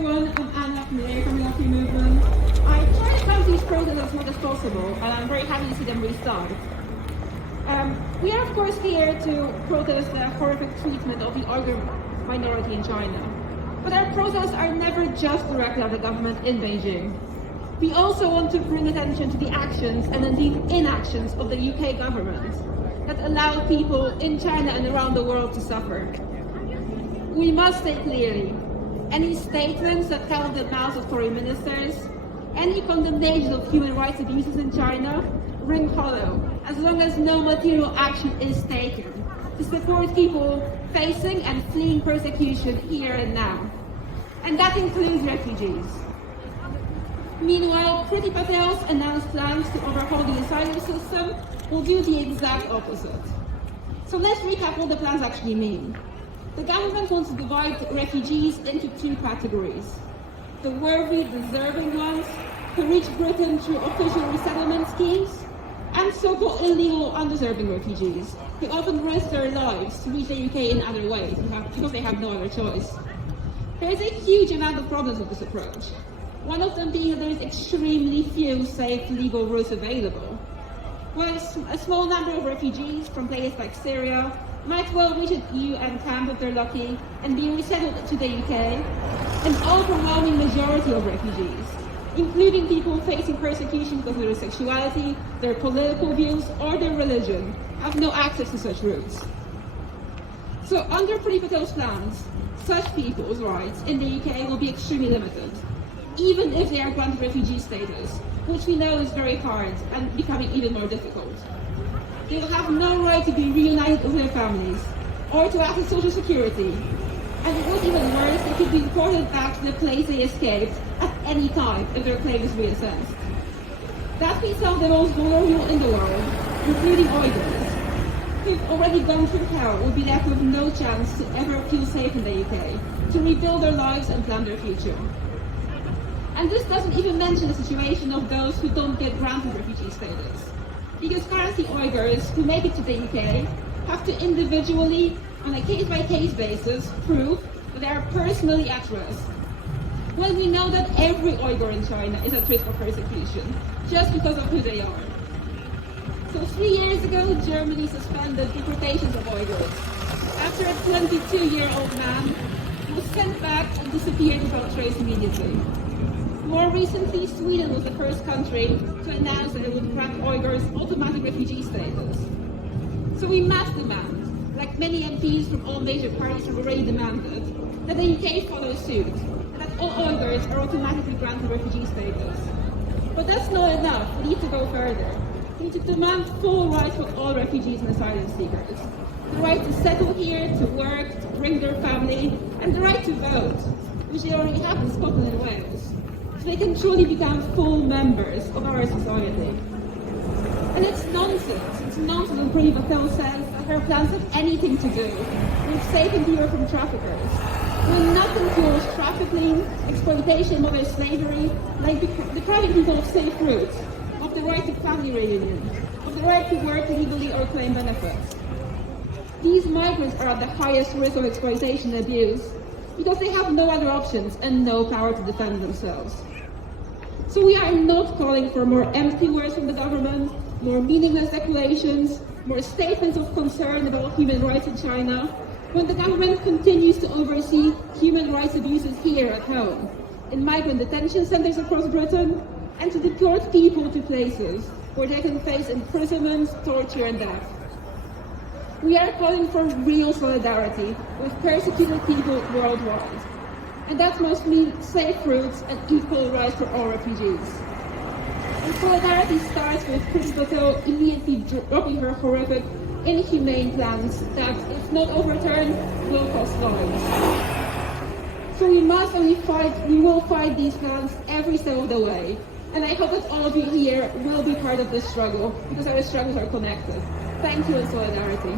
everyone, I'm Anna from the Air Community Movement. I try to come to these protests as much as possible, and I'm very happy to see them restart. We are of course here to protest the horrific treatment of the Uyghur minority in China. But our protests are never just directed at the government in Beijing. We also want to bring attention to the actions and indeed inactions of the UK government that allow people in China and around the world to suffer. We must say clearly, any statements that come out of the mouths of foreign ministers, any condemnation of human rights abuses in China ring hollow as long as no material action is taken to support people facing and fleeing persecution here and now. And that includes refugees. Meanwhile, Priti Patel's announced plans to overhaul the asylum system will do the exact opposite. So let's recap what the plans actually mean. The government wants to divide refugees into two categories: the worthy, deserving ones who reach Britain through official resettlement schemes, and so-called illegal, undeserving refugees who often risk their lives to reach the UK in other ways because they have no other choice. There is a huge amount of problems with this approach. One of them being that there is extremely few safe legal routes available. While a small number of refugees from places like Syria might well reach an UN camp if they're lucky and be resettled to the UK, an overwhelming majority of refugees, including people facing persecution because of their sexuality, their political views, or their religion, have no access to such routes. So under Priti Patel's plans, such people's rights in the UK will be extremely limited, even if they are granted refugee status, which we know is very hard and becoming even more difficult. They will have no right to be reunited with their families, or to access social security. And what's even worse, they could be deported back to the place they escaped at any time if their claim is reassessed. That means some of the most vulnerable in the world, including Uyghurs, who've already gone through hell, will be left with no chance to ever feel safe in the UK, to rebuild their lives and plan their future. And this doesn't even mention the situation of those who don't get granted refugee status. Because currently Uyghurs who make it to the UK have to individually, on a case-by-case basis, prove that they are personally at risk. Well, we know that every Uyghur in China is at risk of persecution, just because of who they are. So 3 years ago, Germany suspended deportations of Uyghurs after a 22-year-old man was sent back and disappeared without trace immediately. More recently, Sweden was the first country to announce that it would grant Uyghurs automatic refugee status. So we must demand, like many MPs from all major parties have already demanded, that the UK follow suit, and that all Uyghurs are automatically granted refugee status. But that's not enough. We need to go further. We need to demand full rights for all refugees and asylum seekers. The right to settle here, to work, to bring their family, and the right to vote, which they already have in Scotland and Wales, so they can truly become full members of our society. And it's nonsense. It's nonsense when Priti Patel says that her plans have anything to do with saving people from traffickers, when nothing fuels trafficking, exploitation, modern slavery, like depriving people of safe routes, of the right to family reunion, of the right to work legally or claim benefits. These migrants are at the highest risk of exploitation and abuse because they have no other options and no power to defend themselves. So we are not calling for more empty words from the government, more meaningless declarations, more statements of concern about human rights in China, when the government continues to oversee human rights abuses here at home, in migrant detention centers across Britain, and to deport people to places where they can face imprisonment, torture, and death. We are calling for real solidarity with persecuted people worldwide. And that must mean safe routes and equal rights for all refugees. And solidarity starts with Priti Patel immediately dropping her horrific, inhumane plans that, if not overturned, will cost lives. So we will fight these plans every step of the way. And I hope that all of you here will be part of this struggle, because our struggles are connected. Thank you and solidarity.